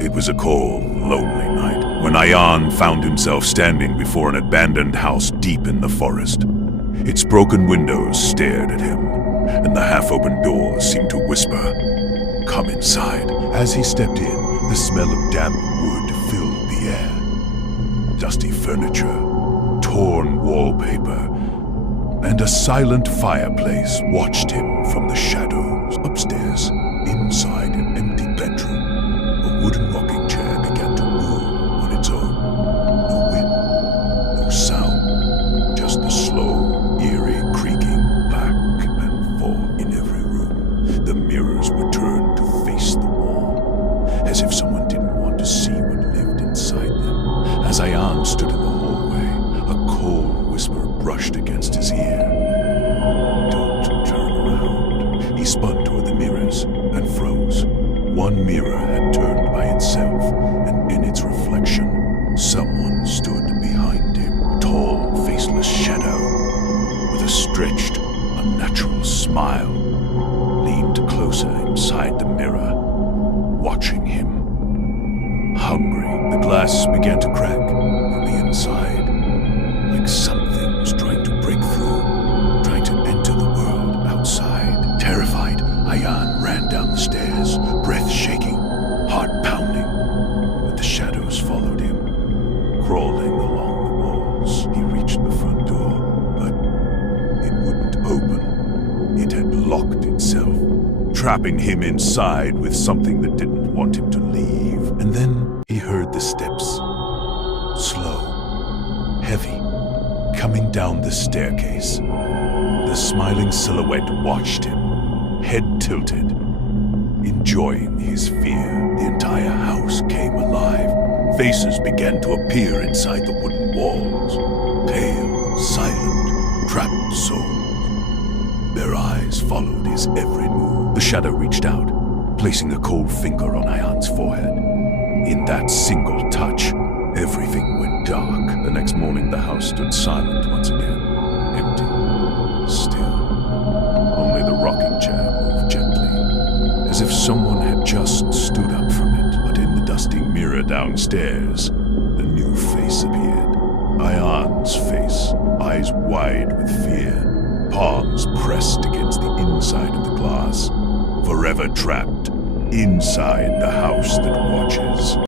It was a cold, lonely night when Ayaan found himself standing before an abandoned house deep in the forest. Its broken windows stared at him, and the half-open doors seemed to whisper, "Come inside." As he stepped in, the smell of damp wood filled the air. Dusty furniture, torn wallpaper, and a silent fireplace watched him from the shadows. Upstairs, inside an empty bedroom, a wooden rocking chair began to move on its own. No wind, no sound, just the slow, eerie creaking back and forth in every room. The mirrors were turned to face the wall, as if someone didn't want to see what lived inside them. As Ayaan stood in the hallway, a cold whisper brushed against his ear. "Don't turn around." He spun toward the mirrors and froze. One mirror had turned by itself, and in its reflection, someone stood behind him. A tall, faceless shadow, with a stretched, unnatural smile, leaned closer inside the mirror, watching him. Hungry, the glass began to crack from the inside, like something was trying to break through, trying to enter the world outside. Terrified, Ayaan ran down the stairs, breath shaking, heart pounding. But the shadows followed him, crawling along the walls. He reached the front door, but it wouldn't open. It had locked itself, trapping him inside with something that didn't want him to leave. And then he heard the steps, slow, heavy, coming down the staircase. The smiling silhouette watched him, head tilted, enjoying his fear. The entire house came alive. Faces began to appear inside the wooden walls, pale, silent, trapped souls. Their eyes followed his every move. The shadow reached out, placing a cold finger on Ayaan's forehead. In that single touch, everything went dark. The next morning, the house stood silent once again, empty, still. Only the rocking chair moved gently, as if someone had just stood up from it. But in the dusty mirror downstairs, a new face appeared. Ayaan's face, eyes wide with fear, palms pressed against the inside of the glass, forever trapped inside the house that watches.